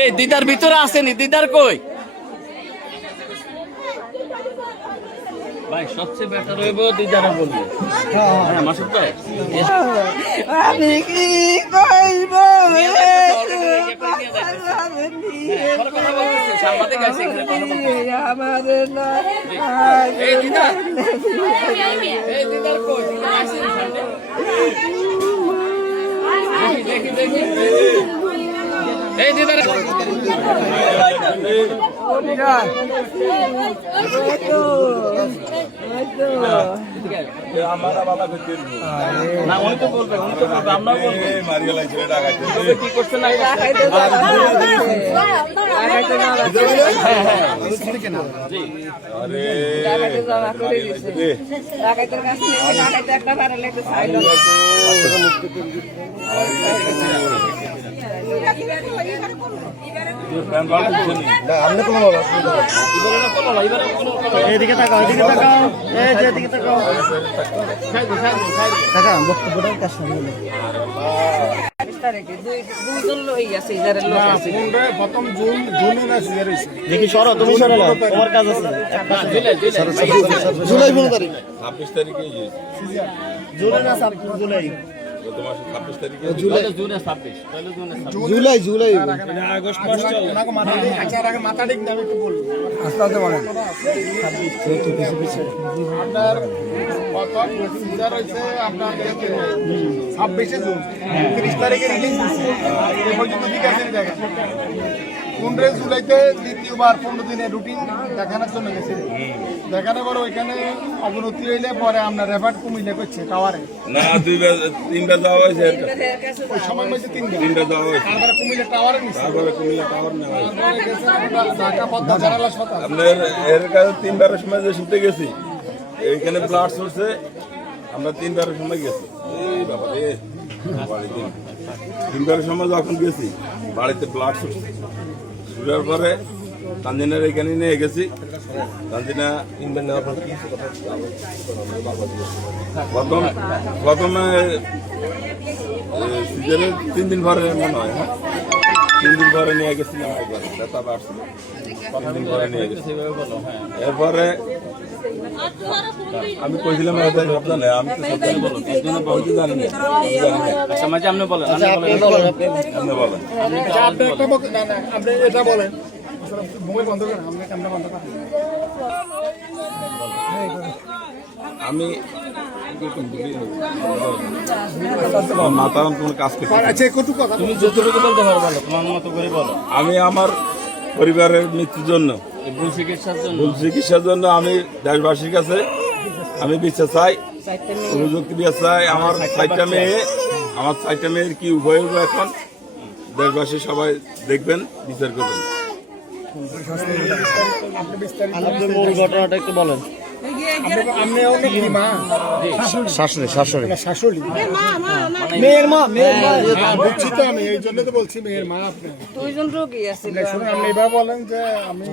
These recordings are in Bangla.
এই দিদার ভিতরে আসেনি দিদার কই? ভাই সবচেয়ে বেটার হইব দিদারে বলব হ্যাঁ মাসুদ ভাই আমি কি কইব কথা বলতেছে সাংবাদিক আছে এখানে কথা বলতেছে। আমাদের না এই দিদার এই দিদার কই দিদার আসেনি সামনে দেখি দেখি দেখি এই দিদার না উনি তো হ্যাঁ হ্যাঁ একটা বারে লেগে চাইল এদিকে তাকাও এদিকে তাকাও। এই যে এদিকে তাকাও। কাকা বক্তব্যটা কার সামনে বলো। তারিখে দুই দুইজন লই আছে ইজারের লোক আছে প্রথম জুন জুনে না সিজার হয়েছে দেখি সরো তুমি সরো তোমার কাজ আছে। জুলাই জুলাই জুলাই ছাব্বিশ তারিখে জুলাই না সাত জুলাই গত মাসে ছাব্বিশ তারিখে। জুলাই জুনে ছাব্বিশ। তাহলে জুনে ছাব্বিশ। জুলাই ছাব্বিশে জুন। তিরিশ তারিখে রিলিজ পর্যন্ত ঠিক আছে নি দেখেন পনেরো জুলাইতে দ্বিতীয়বার পনেরো দিনে রুটিন দেখানোর জন্য গেছে। দেখানোর পর ওইখানে অবনতি হইলে পরে আপনার রেফার্ট কুমিল্লে করছে টাওয়ারে। না দুইবার তিনবার হয়েছে। ওই সময় মধ্যে তিনবার। তিনবার যাওয়া হয়েছে। তারপরে কুমিল্লে টাওয়ারে নিচ্ছে তারপরে কুমিল্লা টাওয়ার নেওয়া ঢাকা পদ্মা জেনারেল হাসপাতাল। আপনার এর কাছে তিনবারের সময় যে শুনতে গেছি এইখানে ব্লাড সোর্সে আমরা তিনবারের সময় গেছি। এই বাবা রে তিনবারের সময় যখন গেছি বাড়িতে ব্লাড সোর্স শুটার পরে তানজিনার এখানে নিয়ে গেছি। তানজিনা প্রথম প্রথমে তিন দিন পরে মনে হয় হ্যাঁ? তিন দিন পরে নিয়ে গেছিলাম। একবার ব্যথা বাড়ছিল তিন দিন পরে নিয়ে গেছি। এরপরে আমি কইছিলাম সাবধানে আমি তো সাবধানে বলো বলতে জানি না আচ্ছা মাঝে আপনি বলেন আপনি বলেন। আপনি বলেন আপনি একটা না, না, আপনি এটা বলেন। মোবাইল বন্ধ করেন আপনি ক্যামেরা বন্ধ করেন? আমি আমার মাথা কোনো কাজ করতে আচ্ছা একটু কথা তুমি যতটুকু বলতে পারো বলো তোমার মতো করে বলো। আমি আমার পরিবারের মৃত্যুর জন্য ভুল চিকিৎসার জন্য? ভুল চিকিৎসার জন্য আমি দেশবাসীর কাছে আমি বিচার চাই অভিযোগ দিয়ে চাই। আমার চারটা মেয়ে আমার চারটা মেয়ের কি উভয় এখন? দেশবাসী সবাই দেখবেন বিচার করবেন। আপনি বিস্তারিত আপনি মূল ঘটনাটা একটু বলেন। শাশুড়ি। শাশুড়ি শাশুড়ি। মেয়ের মা মেয়ের মা। হ্যাঁ, বুঝছি তো আমি এই জন্য তো বলছি মেয়ের মা আপনি। দুইজন রোগী আছিল শুনুন আপনি এবার বলেন যে আমি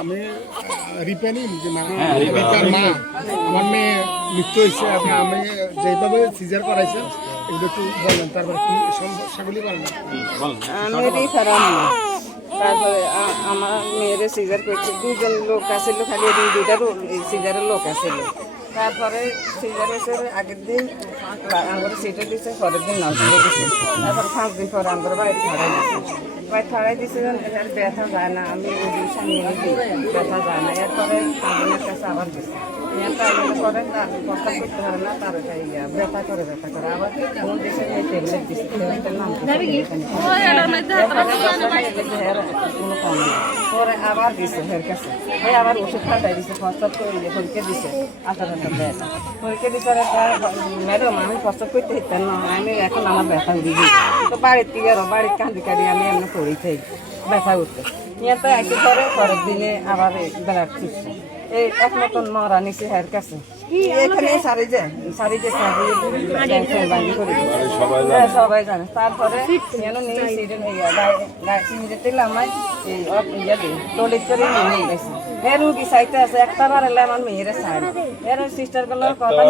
আমি রিপেনিং যে মা। রিপার মা। আমার মেয়ে মৃত্যু হয়েছে আপনি আমি যেভাবে সিজার করাইছেন এগুলো একটু বলেন তারপরে কি সমস্যাগুলি বলেন। আমি রিফারাম তারপরে আমার মেয়েরে সিজার করছে দুজন লোক আছিল খালি দুই দুইটা সিজারের লোক আছিল তারপরে সিজার এসে আগের দিন আমার সিটে দিছে, পরের দিন দিয়ে দিছে তারপর পাঁচ দিন পরে আমার বাড়ি ছাড়াই দিছে। বাড়ি ছাড়াই দিছে ব্যথা যায় না, আমি ব্যথা যায় না। এরপরে সামনের কাছে আবার দিছে নিয়ে তারপরে পরে তার প্রস্তাব করতে পারে না তার ইয়া ব্যথা করে ব্যথা করে। আবার ফোন দিছে ট্যাবলেট দিছে? ট্যাবলেটের নাম কোনো কম নেই পরে আবার দিছে হের কাছে। এই আবার ওষুধ খাটাই দিছে প্রস্তাব করে দিয়ে পরীক্ষা দিছে। আঠার আঠার ব্যথা পরীক্ষা দিছে ম্যাডাম আমি প্রস্তাব করতে হইতাম না আমি এখন আমার ব্যথা উঠে তো বাড়ির থেকে বাড়ির কান্দি কাঁদি আমি এমনি পড়ি থাকি ব্যথা উঠতে নিয়ে তো একই পরে পরের দিনে আবার খুঁজছে এই এক মতন মরা নিচে হের কাছে এখানে সারি যে সারি যে সবাই জানে। হ্যাঁ, সবাই জানে। তারপরে যেন নিয়ে সিডেন হয়ে গায়ে সিঁড়িতে তেলাম এই ইয়ে দিয়ে টলিট করে নিয়ে গেছে। এর রুগী সাইতে আছে একটা বার এলে আমার মেয়েরে সাইড এর সিস্টারগুলোর কথা